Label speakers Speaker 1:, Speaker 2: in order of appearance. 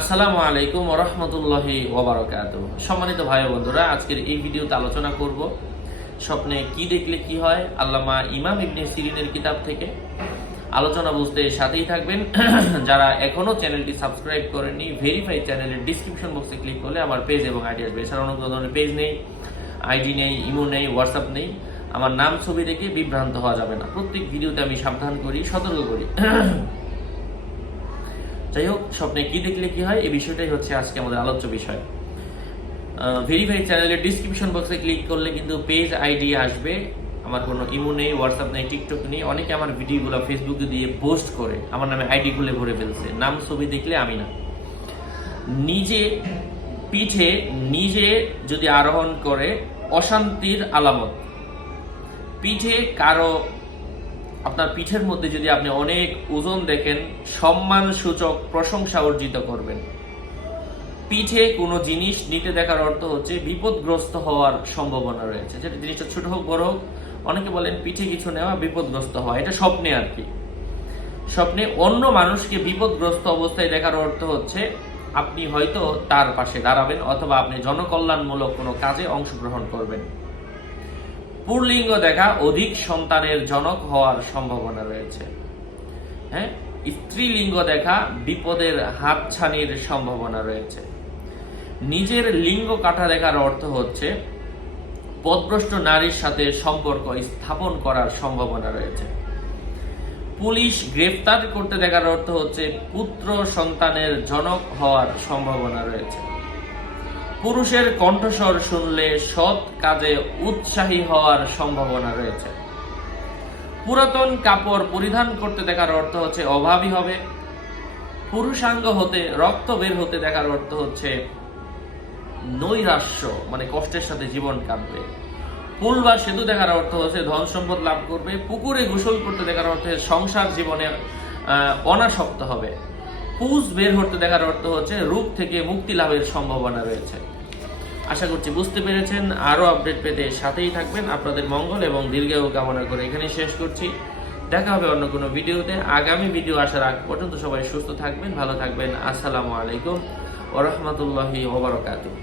Speaker 1: আসসালামু আলাইকুম রহমতুল্লাহি ওবরাকাত সম্মানিত ভাই বন্ধুরা, আজকের এই ভিডিওতে আলোচনা করব স্বপ্নে কি দেখলে কি হয় আল্লামা ইমাম ইবনে সিরিনের কিতাব থেকে। আলোচনা বুঝতে সাথেই থাকবেন। যারা এখনও চ্যানেলটি সাবস্ক্রাইব করেননি ভেরিফাই চ্যানেলের ডিসক্রিপশন বক্সে ক্লিক করলে আমার পেজ এবং আইডি আসবে। এছাড়া অন্য ধরনের পেজ নেই আইডি নেই ইমো নেই হোয়াটসঅ্যাপ নেই। আমার নাম, ছবি দেখে বিভ্রান্ত হওয়া যাবে না। প্রত্যেক ভিডিওতে আমি সাবধান করি, সতর্ক করি। যাই হোক, স্বপ্নে কি দেখলে কি হয়? এই বিষয়টাই হচ্ছে আজকে আমাদের আলোচ্য বিষয়। ভেরিফাই চ্যানেলের ডিসক্রিপশন বক্সে ক্লিক করলে কিন্তু পেজ আইডি আসবে। আমার কোনো ইমো নেই হোয়াটসঅ্যাপ নেই টিকটক নেই। অনেকে আমার ভিডিওগুলো ফেসবুকে দিয়ে পোস্ট করে, আমার নামে আইডি খুলে ভরে ফেলছে। নাম, ছবি দেখলে আমি না। নিজে পিঠে, নিজে যদি আরোহণ করে, অশান্তির আলামত। পিঠে কারও আপনার পিঠের মধ্যে যদি আপনি অনেক ওজন দেখেন সম্মান সূচক প্রশংসা অর্জিত করবেন। পিঠে কোনো জিনিস নিতে দেখার অর্থ হচ্ছে বিপদগ্রস্ত হওয়ার সম্ভাবনা রয়েছে। যেটা জিনিসটা ছোট হোক, বড় হোক, অনেকে বলেন পিঠে কিছু নেওয়া বিপদগ্রস্ত হওয়া এটা স্বপ্নে আর কি। স্বপ্নে অন্য মানুষকে বিপদগ্রস্ত অবস্থায় দেখার অর্থ হচ্ছে আপনি হয়তো তার পাশে দাঁড়াবেন অথবা আপনি জনকল্যাণমূলক কোনো কাজে অংশগ্রহণ করবেন। পুরলিঙ্গ দেখা অধিক সন্তানের জনক হওয়ার সম্ভাবনা রয়েছে। হ্যাঁ? স্ত্রীলিঙ্গ দেখা বিপদের হাতছানির সম্ভাবনা রয়েছে। নিজের লিঙ্গ কাটা দেখার অর্থ হচ্ছে পদভ্রষ্ট নারীর সাথে সম্পর্ক স্থাপন করার সম্ভাবনা রয়েছে। পুলিশ গ্রেফতার করতে দেখার অর্থ হচ্ছে পুত্র সন্তানের জনক হওয়ার সম্ভাবনা রয়েছে। পুরুষের কণ্ঠস্বর শুনলে সৎ কাজে উৎসাহী হওয়ার সম্ভাবনা রয়েছে। পুরাতন কাপড় পরিধান করতে দেখার অর্থ হচ্ছে অভাবী হবে। পুরুষাঙ্গ হতে, রক্ত বের হতে দেখার অর্থ হচ্ছে নৈরাশ্য মানে কষ্টের সাথে জীবন কাটবে। পুল বা সেতু দেখার অর্থ হচ্ছে ধন সম্পদ লাভ করবে। পুকুরে গোসল করতে দেখার অর্থ সংসার জীবনে অনাসক্ত হবে। পুষ বের হতে দেখার অর্থ হচ্ছে রূপ থেকে মুক্তি লাভের সম্ভাবনা রয়েছে। আশা করছি বুঝতে পেরেছেন। আরও আপডেট পেতে সাথেই থাকবেন। আপনাদের মঙ্গল এবং দীর্ঘায়ু কামনা করে এখানে শেষ করছি। দেখা হবে অন্য কোনো ভিডিওতে। আগামী ভিডিও আসার আগ পর্যন্ত সবাই সুস্থ থাকবেন, ভালো থাকবেন। আসসালামু আলাইকুম ওরহমতুল্লাহি ওবরাকাতুহ